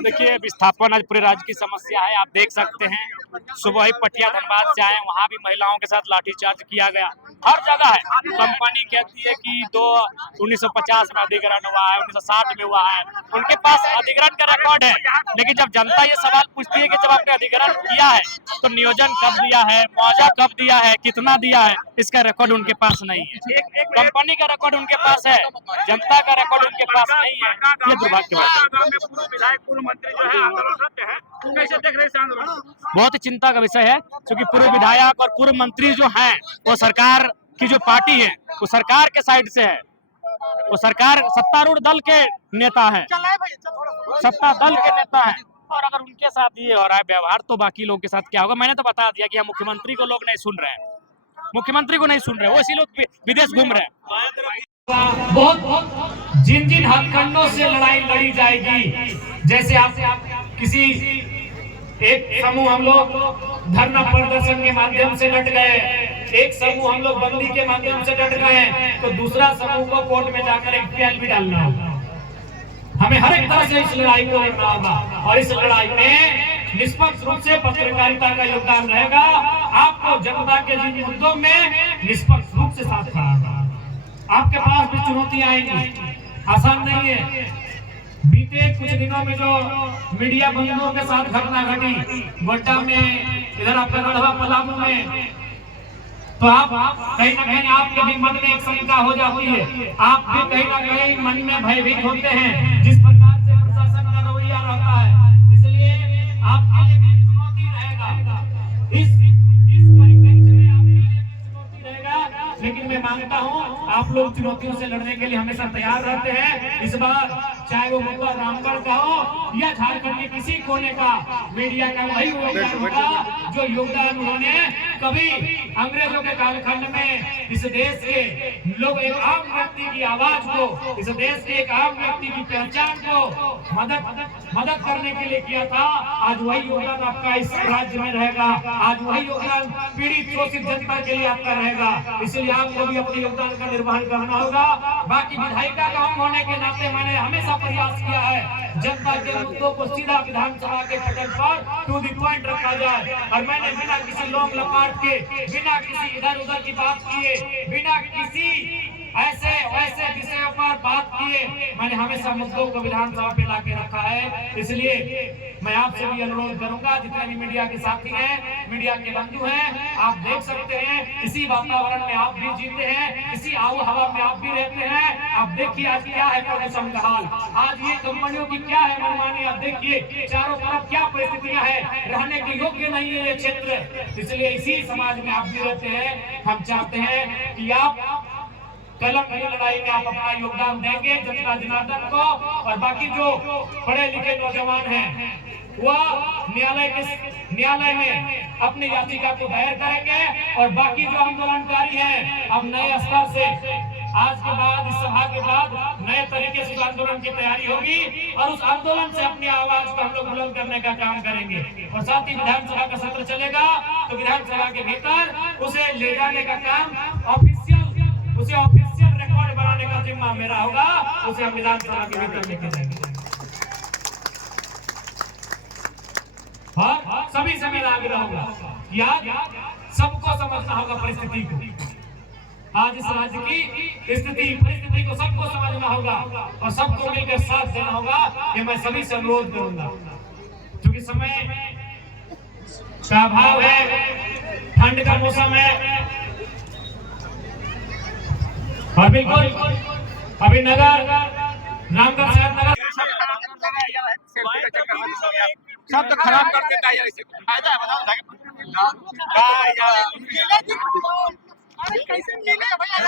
देखिए, विस्थापन आज पूरे राज्य की समस्या है। आप देख सकते हैं, सुबह ही पटिया धनबाद से आए, वहाँ भी महिलाओं के साथ लाठीचार्ज किया गया। हर जगह है। कंपनी कहती है कि 1950 में अधिग्रहण हुआ है, 1960 में हुआ है। उनके पास अधिग्रहण का रिकॉर्ड है, लेकिन जब जनता ये सवाल पूछती है कि जब आपने अधिग्रहण किया है तो नियोजन कब दिया है, मुआवजा कब दिया है, कितना दिया है, इसका रिकॉर्ड उनके पास नहीं है। कंपनी का रिकॉर्ड उनके पास है, जनता का रिकॉर्ड उनके पास नहीं है। ये दुर्भाग्य है। कैसे देख रहे हैं? बहुत ही चिंता का विषय है, क्योंकि पूर्व विधायक और पूर्व मंत्री जो हैं वो सरकार की जो पार्टी है वो सरकार के साइड से है। वो सरकार सत्तारूढ़ दल के नेता है, सत्ता दल के नेता है। और अगर उनके साथ ये हो रहा है व्यवहार, तो बाकी लोगों के साथ क्या होगा? मैंने तो बता दिया कि हम मुख्यमंत्री को लोग नहीं सुन रहे हैं, मुख्यमंत्री को नहीं सुन रहे, वो इसी लोग विदेश घूम रहे हैं। बहुत जिन जिन हथकंडों से लड़ाई लड़ी जाएगी, जैसे आप किसी एक समूह हम लोग धरना प्रदर्शन के माध्यम से डट गए, एक समूह हम लोग बंदी के माध्यम से डट गए, तो दूसरा समूह को कोर्ट में जाकर एफआईआर भी डालना होगा। हमें हर एक तरह से इस लड़ाई को लड़ना होगा, और इस लड़ाई में निष्पक्ष रूप से पत्रकारिता का योगदान रहेगा। आपको जनता के जिन मुद्दों में निष्पक्ष रूप से साथ खड़ा होगा। आपके पास भी चुनौतियां आएंगी, आसान नहीं है। बीते कुछ दिनों में जो मीडिया बंधुओं के साथ घटना घटी गोड्डा में, इधर आपका गढ़वा पलामू में, तो आप कहीं ना कहीं आपके भी मन में एक शंका हो जाती है, आप भी कहीं ना कहीं मन में भयभीत होते हैं जिस प्रकार से प्रशासन का रवैया रहता है। इसलिए आपके लिए भी चुनौती रहेगा, इस परिप्रेक्ष्य में आपके लिए भी चुनौती रहेगा। लेकिन मैं मानता हूँ आप लोग चुनौतियों से लड़ने के लिए हमेशा तैयार रहते हैं। इस बार चाहे वो मुद्दा रामगढ़ का हो या झारखंड के किसी कोने का, मीडिया का वही योगदान होगा जो योगदान उन्होंने कभी अंग्रेजों के कालखंड में इस देश के लोग, एक आम व्यक्ति की आवाज को, इस देश के एक आम व्यक्ति की पहचान को मदद करने के लिए किया था। आज वही योगदान आपका इस राज्य में रहेगा, आज वही योगदान पीड़ित शोषित जनता के लिए आपका रहेगा। इसलिए आपको भी अपने योगदान का निर्वहन करना होगा। बाकी विधायिका का हम होने के नाते मैंने हमेशा प्रयास किया है जनता के मुद्दों को सीधा विधानसभा के पटल पर टू द पॉइंट रखा जाए, और मैंने बिना किसी लोग लपाट के, बिना किसी इधर उधर की बात किए, बिना किसी ऐसे वैसे विषयों पर बात किए, मैंने हमेशा मुद्दों को विधानसभा पे लाके रखा है। इसलिए मैं आपसे भी अनुरोध करूंगा, जितने भी मीडिया के साथी हैं, मीडिया के बंधु हैं, आप देख सकते हैं इसी वातावरण में आप भी जीते हैं, इसी आबो हवा में आप भी रहते हैं। आप देखिए आज क्या है प्रदूषण का हाल, आज ये कंपनियों की क्या है मनमानी, आप देखिए चारों तरफ क्या परिस्थितियां हैं, रहने के योग्य नहीं है ये क्षेत्र। इसलिए इसी समाज में आप भी रहते हैं। हम चाहते हैं कि आप कलम की लड़ाई में आप अपना योगदान देंगे जनता जनार्दन को, और बाकी जो पढ़े लिखे नौजवान हैं वह न्यायालय में अपनी याचिका को दायर करेंगे, और बाकी जो आंदोलनकारी हैं अब नए स्तर से आज के बाद, इस सभा के बाद नए तरीके से आंदोलन की तैयारी होगी, और उस आंदोलन से अपनी आवाज को हम लोग बुलंद करने का काम करेंगे। और साथ ही विधानसभा का सत्र चलेगा तो विधानसभा के भीतर उसे ले जाने का काम ऑफिशियल रिकॉर्ड बनाने का जिम्मा मेरा होगा, उसे हम विधानसभा के भीतर लेके जाएंगे। हाँ, सभी से मेरा आग्रह होगा कि आज सबको समझना होगा परिस्थिति को, आज इस राज्य की परिस्थिति को सबको समझना होगा और सबको मिलकर साथ देना होगा। ये मैं सभी से अनुरोध करूंगा, क्योंकि समय का अभाव है, ठंड का मौसम है, और बिल्कुल अभी नगर रामगढ़ शहर नगर सब तो खराब कर देता है। कैसे मिले भैया?